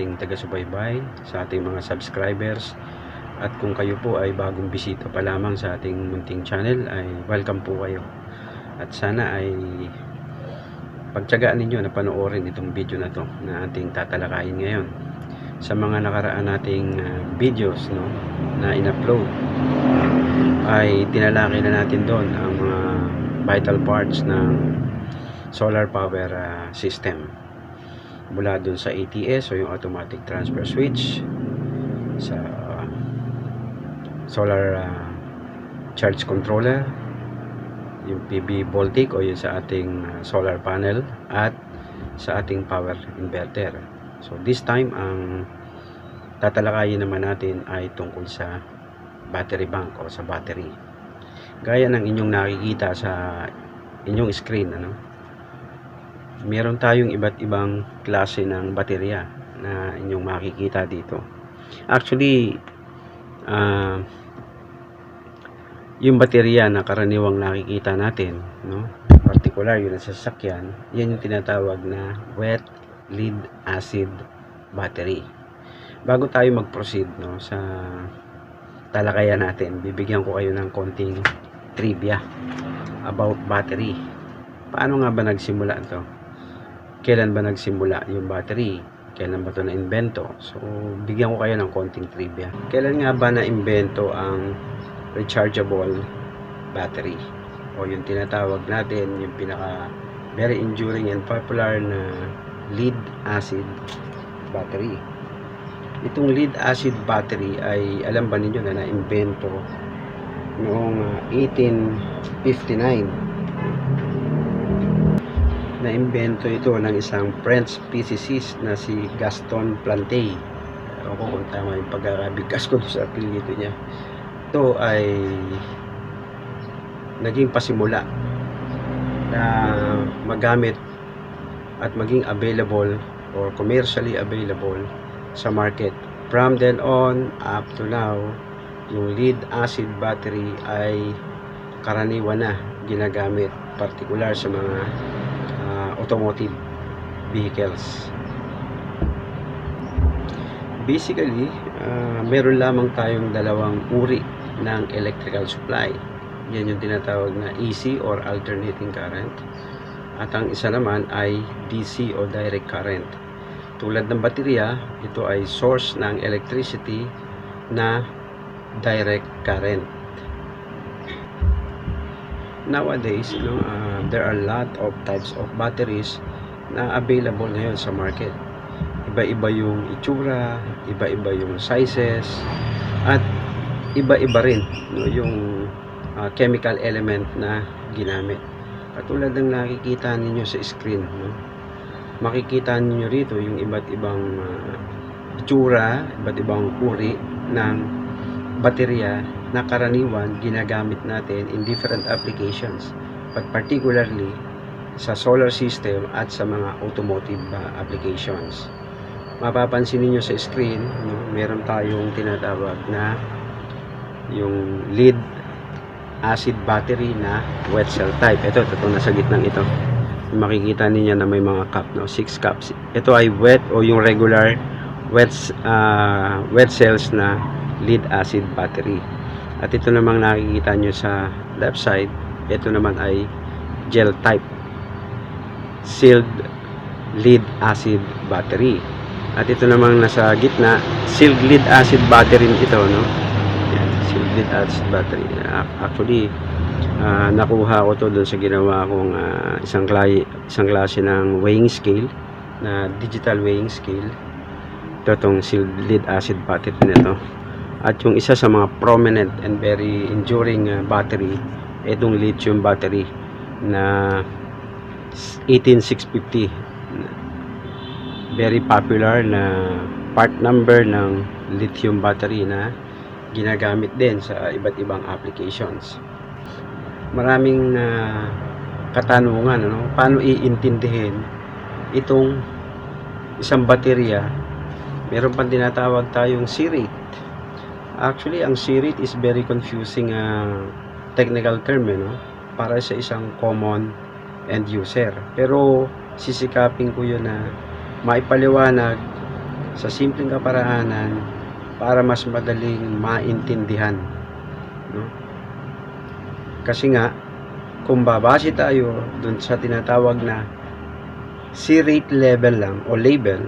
nating taga-subaybay, sa ating mga subscribers. At kung kayo po ay bagong bisita pa lamang sa ating munting channel, ay welcome po kayo. At sana ay pagtyagaan ninyo na panoorin itong video na to na ating tatalakayin ngayon. Sa mga nakaraan nating ah, videos no, na in-upload, ay tinalaki na natin doon ang mga vital parts ng solar power ah, system mula doon sa ATS o yung automatic transfer switch sa solar ah, charge controller yung PV voltic o yung sa ating ah, solar panel at sa ating power inverter. So this time ang tatalakayin naman natin ay tungkol sa battery bank o sa battery. Gaya ng inyong nakikita sa inyong screen ano meron tayong iba't ibang klase ng baterya na inyong makikita dito. Actually ah, yung baterya na karaniwang nakikita natin no particular yung nasa sasakyan yan yung tinatawag na wet lead acid battery. Bago tayo mag-proceed no sa talakayan natin bibigyan ko kayo ng konting trivia about battery. Paano nga ba nagsimula to kailan ba nagsimula yung battery? Kailan ba ito na-invento? So bigyan ko kayo ng konting trivia. Kailan nga ba na-invento ang rechargeable battery? O yung tinatawag natin yung pinaka very enduring and popular na lead acid battery. Itong lead acid battery ay alam ba ninyo na na-invento noong ah, 1859 na imbento ito ng isang French physicist na si Gaston Plante. O kung tama yung pagkakabigkas ko sa apelyido niya. Ito ay naging pasimula na magamit at maging available or commercially available sa market. From then on up to now yung lead acid battery ay karaniwan na ginagamit particular sa mga automotive vehicles. Basically, ah, meron lamang tayong dalawang uri ng electrical supply. Yan yung tinatawag na AC or alternating current. At ang isa naman ay DC o direct current. Tulad ng baterya, ito ay source ng electricity na direct current. Nowadays, know, uh, there are a lot of types of batteries na available ngayon sa market. Iba-iba yung itsura, iba-iba yung sizes, at iba-iba rin no, yung uh, chemical element na ginamit. Katulad ng nakikita ninyo sa screen, no? makikita ninyo rito yung iba't ibang uh, itsura, iba't ibang uri ng baterya na karaniwan ginagamit natin in different applications but particularly sa solar system at sa mga automotive applications. Mapapansin niyo sa screen no, meron tayong tinatawag na yung lead acid battery na wet cell type. Ito, ito nasa gitnang ito. Makikita niyo na may mga cup no 6 cups. Ito ay wet o yung regular wet uh, wet cells na lead acid battery at ito namang nakikita nyo sa left side ito naman ay gel type. Sealed lead acid battery. At ito namang nasa gitna sealed lead acid battery ito no? Yan, sealed lead acid battery. Ah, actually ah, nakuha ko to doon sa ginawa kong ah, isang, klase, isang klase ng weighing scale na digital weighing scale. Ito tong sealed lead acid battery nito at yung isa sa mga prominent and very enduring uh, battery itong lithium battery na 18650 very popular na part number ng lithium battery na ginagamit din sa iba't ibang applications. Maraming uh, katanungan ano? Paano iintindihin itong isang baterya? Meron pang tinatawag tayong C-rate Actually, ang C-rate is very confusing uh, technical term, eh, no? Para sa isang common end user. Pero sisikapin ko yun na maipaliwanag sa simpleng kaparaanan para mas madaling maintindihan. No? Kasi nga, kung babase tayo dun sa tinatawag na C-rate level lang o label,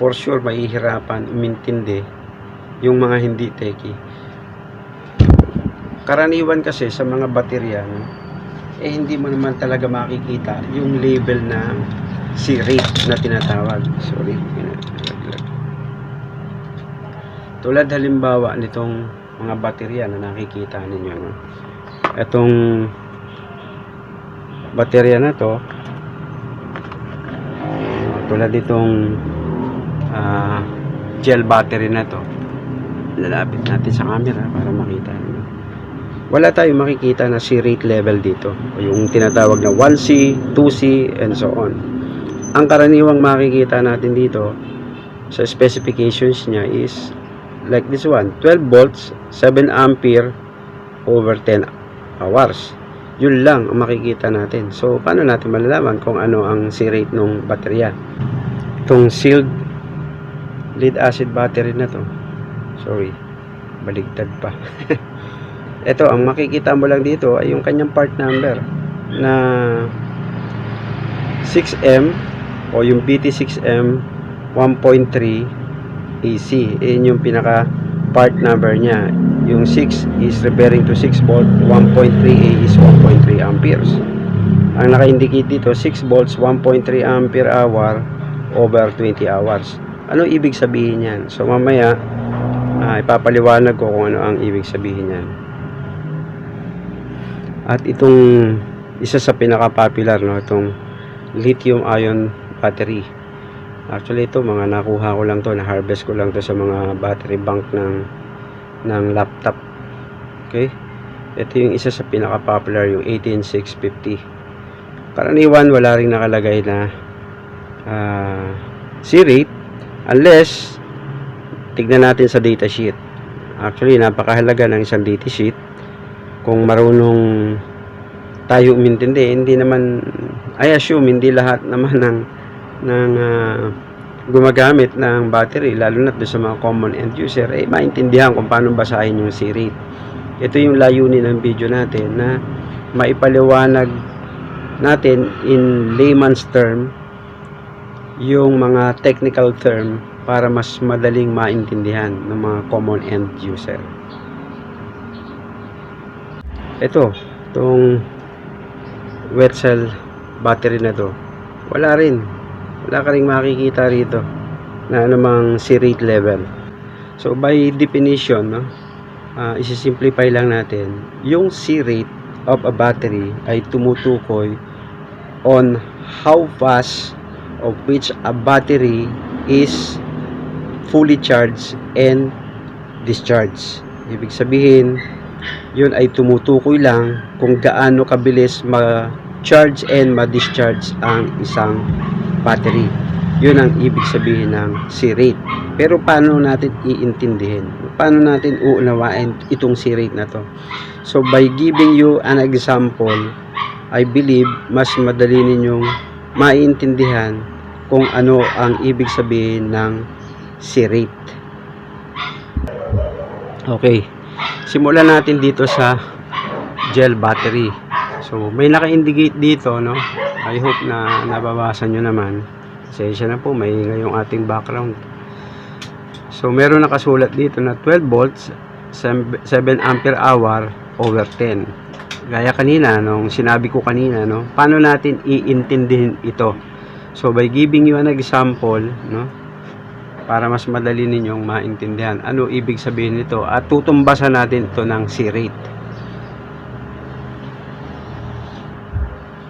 for sure mahihirapan umintindi yung mga hindi teki. Karaniwan kasi sa mga baterya, no, eh hindi mo naman talaga makikita yung label na C-rate na tinatawag. Sorry. Tulad halimbawa nitong mga baterya na nakikita ninyo. No? Itong baterya na to, tulad itong ah, gel battery na to lalapit natin sa camera para makita niyo wala tayong makikita na C-rate level dito. Yung tinatawag na 1C, 2C and so on. Ang karaniwang makikita natin dito sa specifications niya is like this one 12 volts 7 ampere over 10 hours. Yun lang ang makikita natin. So paano natin malalaman kung ano ang C-rate ng baterya? Itong sealed lead acid battery na to sorry. Baligtad pa. Ito ang makikita mo lang dito ay yung kanyang part number na 6M o yung BT6M 1.3 AC yun yung pinaka part number niya. Yung 6 is referring to 6 volt 1.3 A is 1.3 amperes. Ang naka-indicate dito 6 volts 1.3 ampere hour over 20 hours. Ano ibig sabihin yan? So mamaya ah, ipapaliwanag ko kung ano ang ibig sabihin yan. At itong isa sa pinaka-popular no, itong lithium ion battery. Actually ito mga nakuha ko lang to, na harvest ko lang to sa mga battery bank ng ng laptop. Okay? Ito yung isa sa pinaka-popular yung 18650. Karaniwan wala ring nakalagay na ah, C-rate unless tignan natin sa datasheet actually napakahalaga ng isang datasheet kung marunong tayo umintindi hindi naman I assume hindi lahat naman ng ng ah, gumagamit ng battery lalo na sa mga common end user eh maintindihan kung paano basahin yung C-rate ito yung layunin ng video natin na maipaliwanag natin in layman's term yung mga technical term para mas madaling maintindihan ng mga common end user. Ito, itong wet cell battery na to, wala rin. Wala ka rin makikita rito na anumang C-rate level. So, by definition, no, uh, isi-simplify lang natin, yung C-rate of a battery ay tumutukoy on how fast of which a battery is fully charged and discharged. Ibig sabihin, yun ay tumutukoy lang kung gaano kabilis ma-charge and ma-discharge ang isang battery. Yun ang ibig sabihin ng C-rate. Pero paano natin iintindihin? Paano natin uunawain itong C-rate na to? So by giving you an example, I believe mas madali ninyong maiintindihan kung ano ang ibig sabihin ng C-rate. Okay. Simulan natin dito sa gel battery. So, may naka-indicate dito, no? I hope na nababasan nyo naman. Pasensya na po, may ngayong ating background. So, meron nakasulat dito na 12 volts, 7 ampere hour over 10 gaya kanina nung sinabi ko kanina no paano natin iintindihin ito so by giving you an example no para mas madali ninyong maintindihan ano ibig sabihin nito at tutumbasan natin ito ng C-rate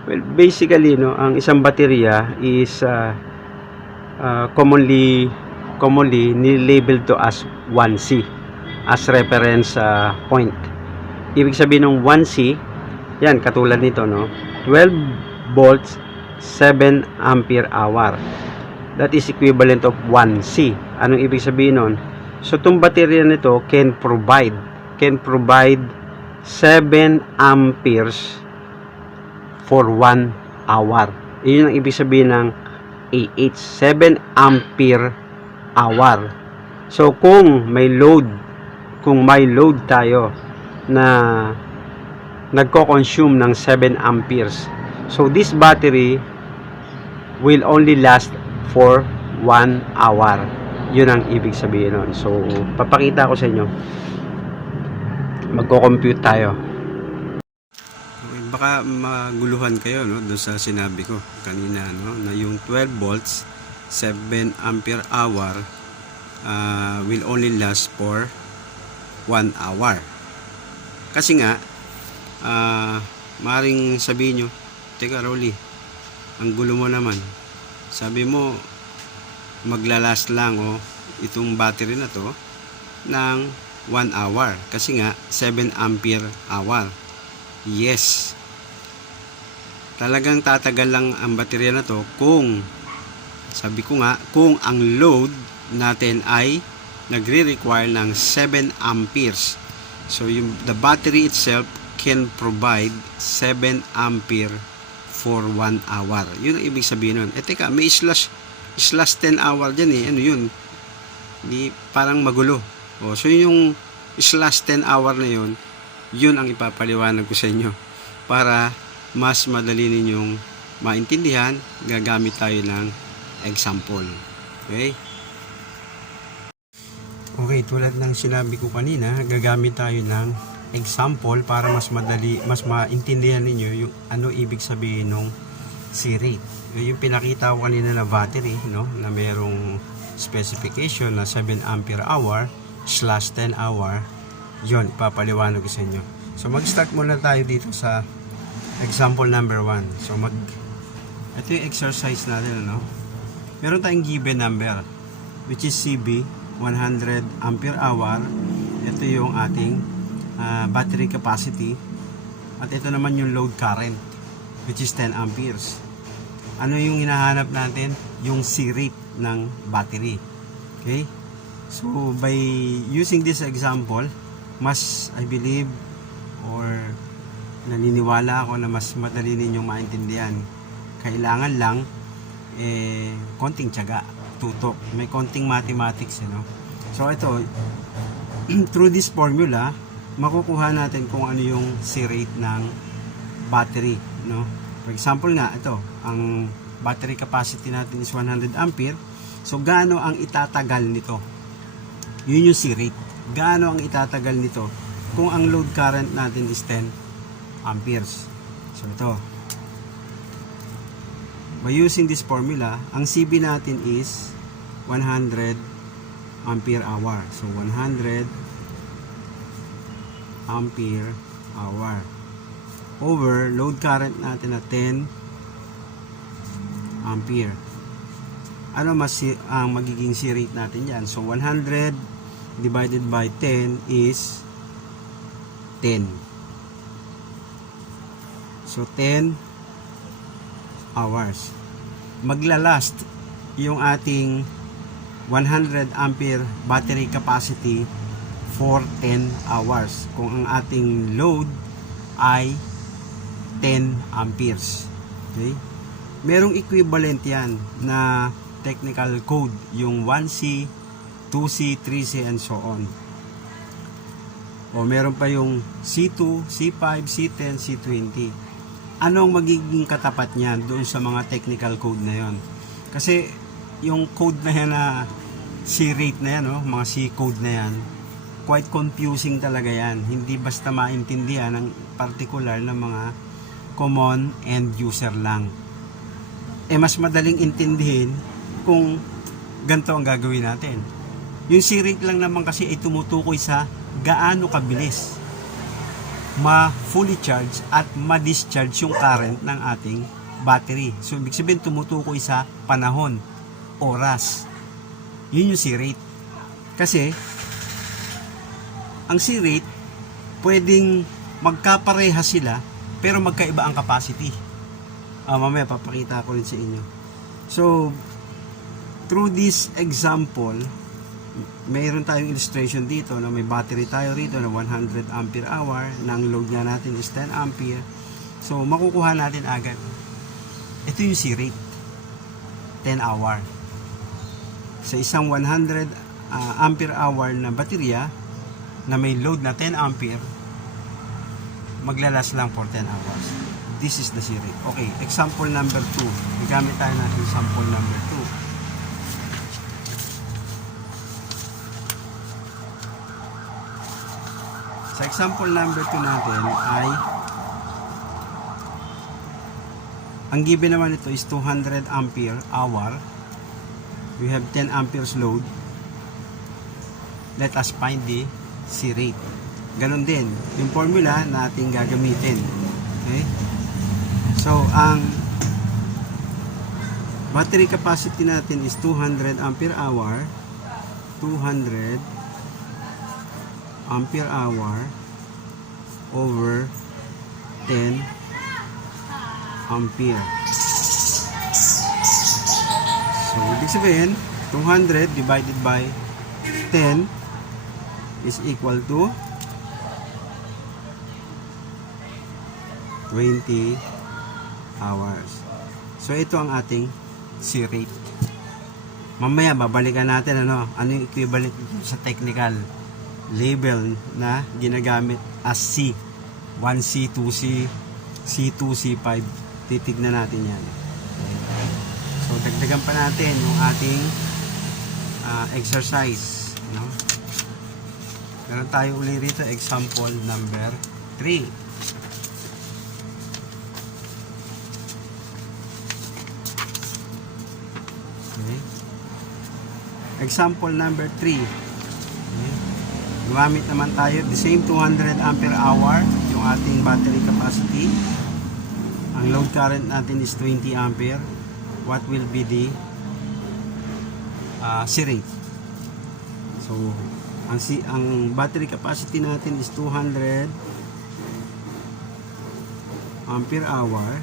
well basically no ang isang baterya is uh, uh, commonly commonly ni-label to as 1C as reference uh, point ibig sabihin ng 1C yan, katulad nito, no? 12 volts, 7 ampere hour. That is equivalent of 1C. Anong ibig sabihin nun? So, itong baterya nito can provide, can provide 7 amperes for 1 hour. Yun ang ibig sabihin ng AH, 7 ampere hour. So, kung may load, kung may load tayo na nagko-consume ng 7 amperes. So, this battery will only last for 1 hour. Yun ang ibig sabihin nun. So, papakita ko sa inyo. Magko-compute tayo. Baka maguluhan kayo no doon sa sinabi ko kanina no na yung 12 volts 7 ampere hour uh, will only last for 1 hour. Kasi nga ah maring sabihin nyo, teka Rolly, ang gulo mo naman. Sabi mo, maglalast lang oh, itong battery na to ng 1 hour. Kasi nga, 7 ampere hour. Yes. Talagang tatagal lang ang baterya na to kung, sabi ko nga, kung ang load natin ay nagre-require ng 7 amperes. So, yung, the battery itself can provide 7 ampere for 1 hour. Yun ang ibig sabihin nun. Eh, teka, may slash, slash 10 hour dyan eh. Ano yun? Di, parang magulo. O, so, yung slash 10 hour na yun, yun ang ipapaliwanag ko sa inyo. Para mas madali ninyong maintindihan, gagamit tayo ng example. Okay? Okay, tulad ng sinabi ko kanina, gagamit tayo ng example para mas madali, mas maintindihan ninyo yung ano ibig sabihin ng C-rate. Yung pinakita ko kanina na battery, no, na merong specification na 7 ampere hour slash 10 hour, yon ipapaliwanag ko sa inyo. So mag-start muna tayo dito sa example number 1. So mag ito yung exercise natin, ano? Meron tayong given number which is CB 100 ampere hour. Ito yung ating ah, battery capacity. At ito naman yung load current which is 10 amperes. Ano yung hinahanap natin? Yung C rate ng battery. Okay? So by using this example, mas I believe or naniniwala ako na mas madali ninyong maintindihan. Kailangan lang eh konting tiyaga, tutok. May konting mathematics, you know. So ito, through this formula, makukuha natin kung ano yung C rate ng battery, no? For example nga, ito, ang battery capacity natin is 100 ampere. So gaano ang itatagal nito? Yun yung C rate. Gaano ang itatagal nito kung ang load current natin is 10 amperes. So ito, by using this formula, ang CB natin is 100 ampere hour. So 100 ampere hour over load current natin na 10 ampere. Ano mas ang magiging C rate natin diyan? So 100 divided by 10 is 10. So 10 hours. Maglalast yung ating 100 ampere battery capacity for 10 hours. Kung ang ating load ay 10 amperes. Okay? Merong equivalent yan na technical code, yung 1C, 2C, 3C, and so on. O meron pa yung C2, C5, C10, C20 anong magiging katapat niyan doon sa mga technical code na yon kasi yung code na yan na C rate na yan no? mga C code na yan quite confusing talaga yan hindi basta maintindihan ng particular na mga common end user lang eh mas madaling intindihin kung ganito ang gagawin natin yung rate lang naman kasi ay tumutukoy sa gaano kabilis ma-fully charge at ma-discharge yung current ng ating battery. So, ibig sabihin tumutukoy sa panahon, oras. Yun yung C-rate. Kasi, ang C-rate, pwedeng magkapareha sila, pero magkaiba ang capacity. Ah, mamaya papakita ko rin sa inyo. So, through this example, mayroon tayong illustration dito na may battery tayo rito na 100 ampere hour na ang load nga natin is 10 ampere So, makukuha natin agad. Ito yung C-rate. 10 hour. Sa isang 100 ah, ampere hour na baterya na may load na 10 ampere, maglalas lang for 10 hours. This is the C-rate. Okay, example number 2. Gamit tayo ng example number 2. Sa example number 2 natin ay ang given naman ito is 200 ampere hour. We have 10 amperes load. Let us find the C rate. Ganon din, yung formula na ating gagamitin. Okay? So, ang battery capacity natin is 200 ampere hour. 200 ampere hour over 10 ampere. So, ibig sabihin, 200 divided by 10 is equal to 20 hours. So, ito ang ating C rate. Mamaya, babalikan natin ano, ano yung equivalent sa technical label na ginagamit as C. 1C, 2C, C2, C5. Titignan natin yan. So, dagdagan pa natin yung ating ah, exercise. No? Meron tayo uli rito, example number 3. Okay. Example number 3. Okay. Naman tayo the same 200 ampere hour yung ating battery capacity. Ang load current natin is 20 ampere. What will be the uh, rate? So, ang, si, ang battery capacity natin is 200 ampere hour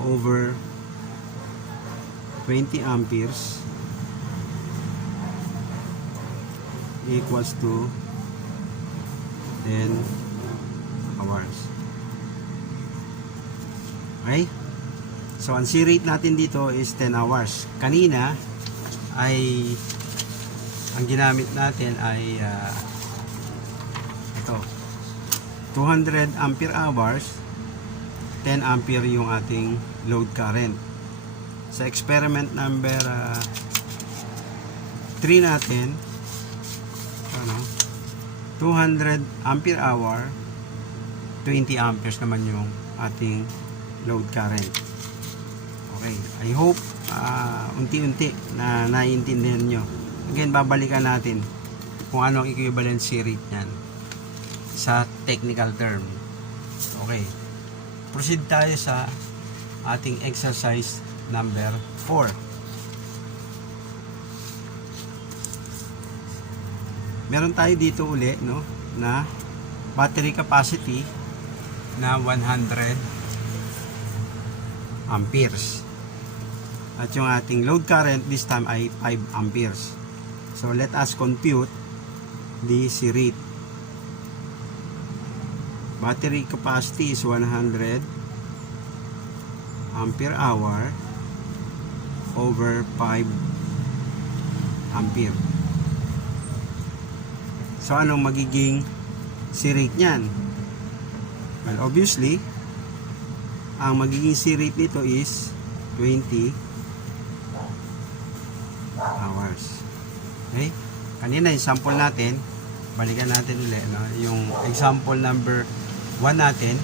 over 20 amperes equals to 10 hours. Okay? So, ang C rate natin dito is 10 hours. Kanina ay ang ginamit natin ay ah, ito. 200 ampere hours 10 ampere yung ating load current. Sa experiment number 3 natin ano 200 ampere hour 20 amperes naman yung ating load current. Okay I hope ah, unti-unti na naiintindihan nyo again babalikan natin kung ano ang equivalency rate nyan sa technical term. Okay. Proceed tayo sa ating exercise number 4 meron tayo dito uli no na battery capacity na 100 amperes. At yung ating load current this time ay 5 amperes so let us compute the rate battery capacity is 100 ampere hour over 5 ampere So, anong magiging C rate niyan? Well, obviously, ang magiging C rate nito is 20 hours. Okay? Kanina, yung sample natin, balikan natin ulit, no? yung example number 1 natin,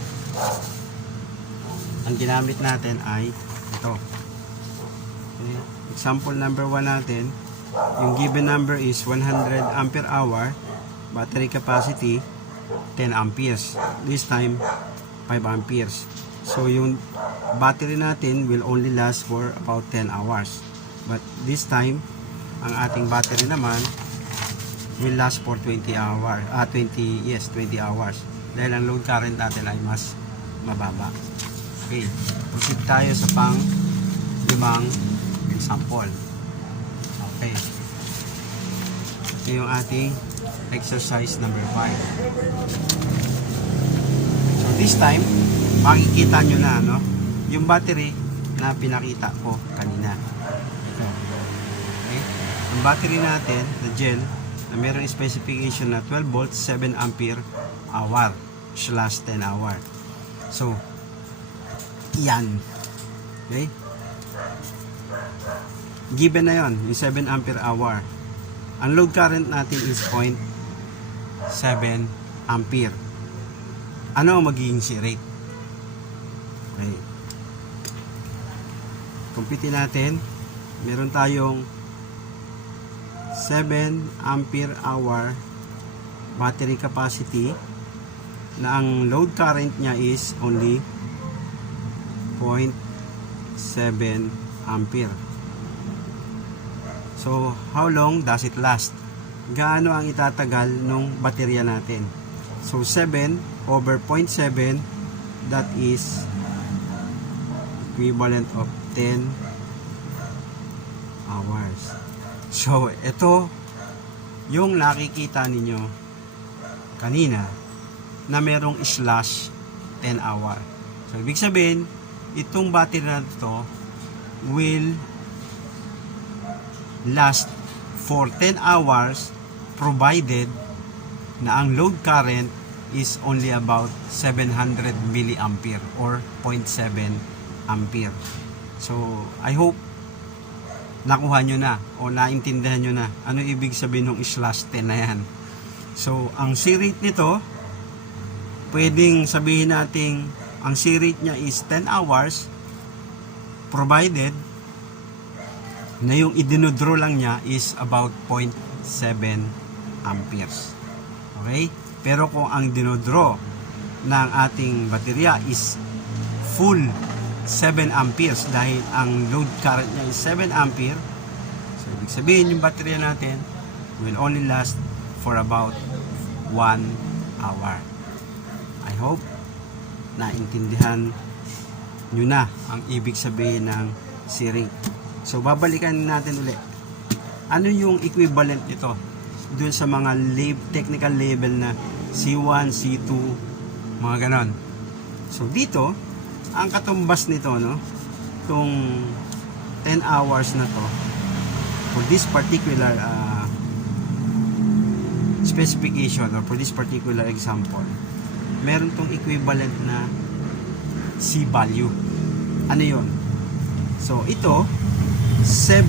ang ginamit natin ay ito. Okay? Example number 1 natin, yung given number is 100 ampere hour battery capacity 10 amperes this time 5 amperes so yung battery natin will only last for about 10 hours but this time ang ating battery naman will last for 20 hours ah 20 yes 20 hours dahil ang load current natin ay mas mababa okay proceed tayo sa pang limang example okay ito yung ating exercise number 5. So this time, makikita nyo na, no? Yung battery na pinakita ko kanina. Ang battery natin, na gel, na meron specification na 12 volts, 7 ampere hour slash 10 hour. So, yan. Okay? Given na yon yung 7 ampere hour. Ang load current natin is 0.7 ampere. Ano ang magiging C rate? Okay. Compute natin. Meron tayong 7 ampere hour battery capacity na ang load current niya is only 0.7 ampere. So, how long does it last? Gaano ang itatagal nung baterya natin? So, 7 over 0.7 that is equivalent of 10 hours. So, ito yung nakikita ninyo kanina na merong slash 10 hour. So, ibig sabihin, itong battery na ito will last for 10 hours provided na ang load current is only about 700 milliampere or 0.7 ampere. So, I hope nakuha nyo na o naintindihan nyo na ano ibig sabihin ng slash 10 na yan. So, ang C-rate nito, pwedeng sabihin nating ang C-rate niya is 10 hours provided na yung idinodraw lang niya is about 0.7 amperes. Okay? Pero kung ang dinodraw ng ating baterya is full 7 amperes dahil ang load current niya is 7 ampere so ibig sabihin yung baterya natin will only last for about 1 hour. I hope naintindihan nyo na ang ibig sabihin ng C-rate. So, babalikan natin ulit. Ano yung equivalent nito? Doon sa mga lab, technical level na C1, C2, mga ganon. So, dito, ang katumbas nito, no? Itong 10 hours na to, for this particular uh, specification or for this particular example, meron tong equivalent na C value. Ano yon? So, ito, 7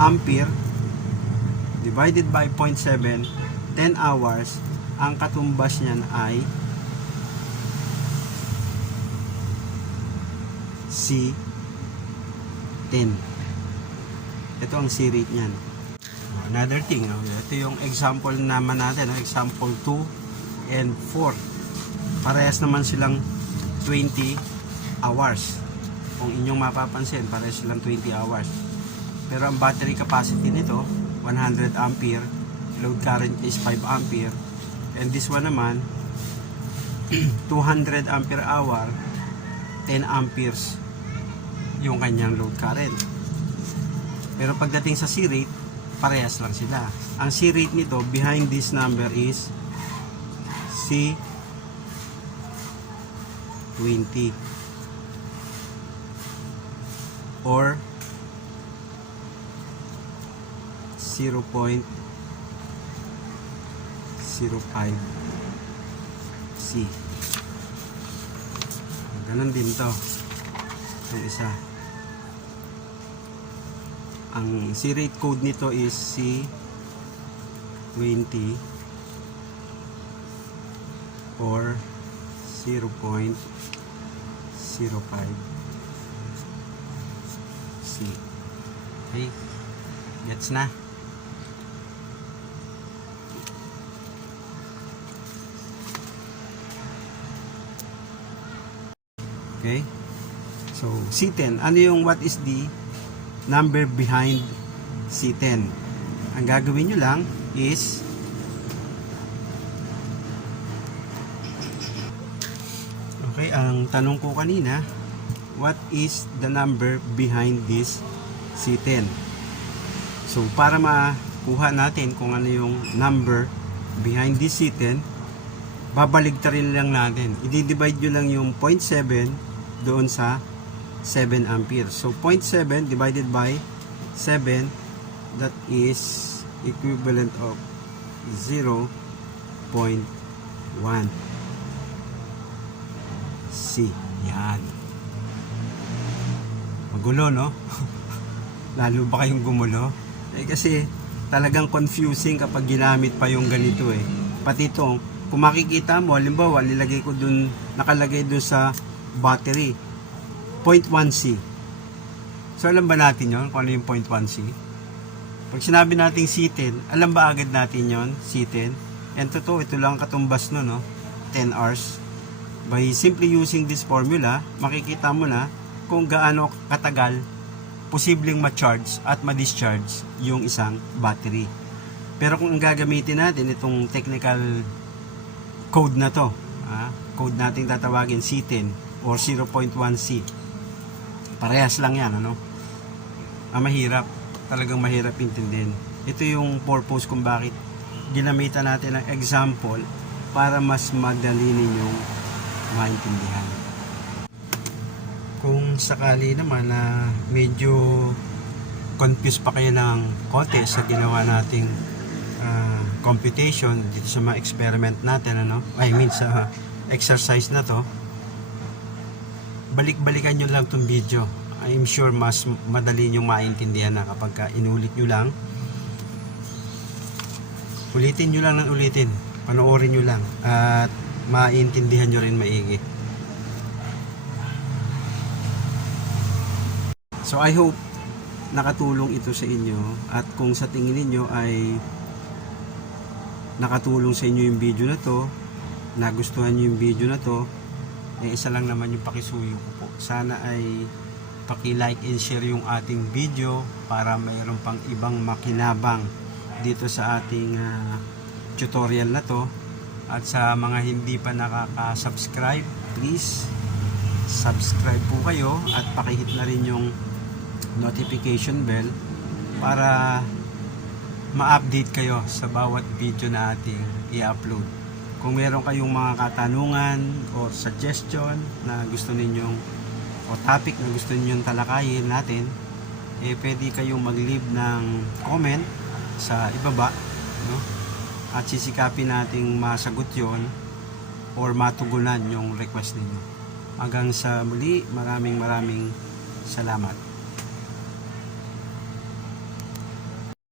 ampere divided by 0.7 10 hours ang katumbas niyan ay C 10 ito ang C rate niyan. Another thing oh, ito yung example naman natin oh, example 2 and 4 parehas naman silang 20 hours. Kung inyong mapapansin parehas silang 20 hours. Pero ang battery capacity nito 100 ampere load current is 5 ampere. And this one naman 200 ampere hour 10 amperes yung kanyang load current pero pagdating sa C rate parehas lang sila ang C rate nito behind this number is C 20 or 0.05 C. Ganon din to. Yung isa. Ang C rate code nito is C20 or 0.05 C. Okay. Gets na. Okay? So, C10. Ano yung what is the number behind C10? Ang gagawin nyo lang is Okay, ang tanong ko kanina, what is the number behind this C10? So, para makuha natin kung ano yung number behind this C10, babaligtarin lang natin. I-divide nyo lang yung 0.7 doon sa 7 ampere. So 0.7 divided by 7 that is equivalent of 0.1 C. Yan. Magulo, no? Lalo ba kayong gumulo? Eh kasi talagang confusing kapag ginamit pa yung ganito eh. Pati ito, kung makikita mo, halimbawa, nilagay ko dun, nakalagay dun sa battery, 0.1C. So alam ba natin yon kung ano yung 0.1C? Pag sinabi nating C10, alam ba agad natin yon C10? And totoo, ito lang katumbas no, no? 10 hours. By simply using this formula, makikita mo na kung gaano katagal posibleng ma-charge at ma-discharge yung isang battery. Pero kung gagamitin natin itong technical code na to, ah, code nating tatawagin C10 or 0.1C. Parehas lang yan, ano? Ah, mahirap. Talagang mahirap intindihin. Ito yung purpose kung bakit ginamitan natin ng example para mas madali ninyong maintindihan. Kung sakali naman na medyo confused pa kayo ng konti sa ginawa nating ah, computation dito sa mga experiment natin ano I mean sa exercise na to balik-balikan nyo lang tong video. I'm sure mas madali nyo maintindihan na kapag ka inulit nyo lang. Ulitin nyo lang ng ulitin. Panoorin nyo lang. At maintindihan nyo rin maigi. So I hope nakatulong ito sa inyo. At kung sa tingin ninyo ay nakatulong sa inyo yung video na to, nagustuhan nyo yung video na to, eh isa lang naman yung pakisuyo ko po. Sana ay paki-like and share yung ating video para mayroon pang ibang makinabang dito sa ating ah, tutorial na to. At sa mga hindi pa nakaka-subscribe, please subscribe po kayo at pakihit na rin yung notification bell para ma-update kayo sa bawat video na ating i-upload. Kung meron kayong mga katanungan o suggestion na gusto ninyong o topic na gusto ninyong talakayin natin, eh pwede kayong mag-leave ng comment sa ibaba, no? At sisikapin nating masagot 'yon or matugunan yung request ninyo. Hanggang sa muli, maraming maraming salamat.